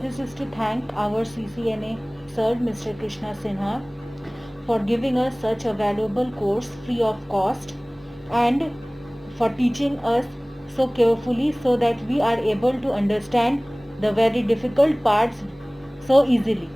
This is to thank our CCNA sir, Mr. Krishna Sinha, for giving us such a valuable course free of cost and for teaching us so carefully so that we are able to understand the very difficult parts so easily.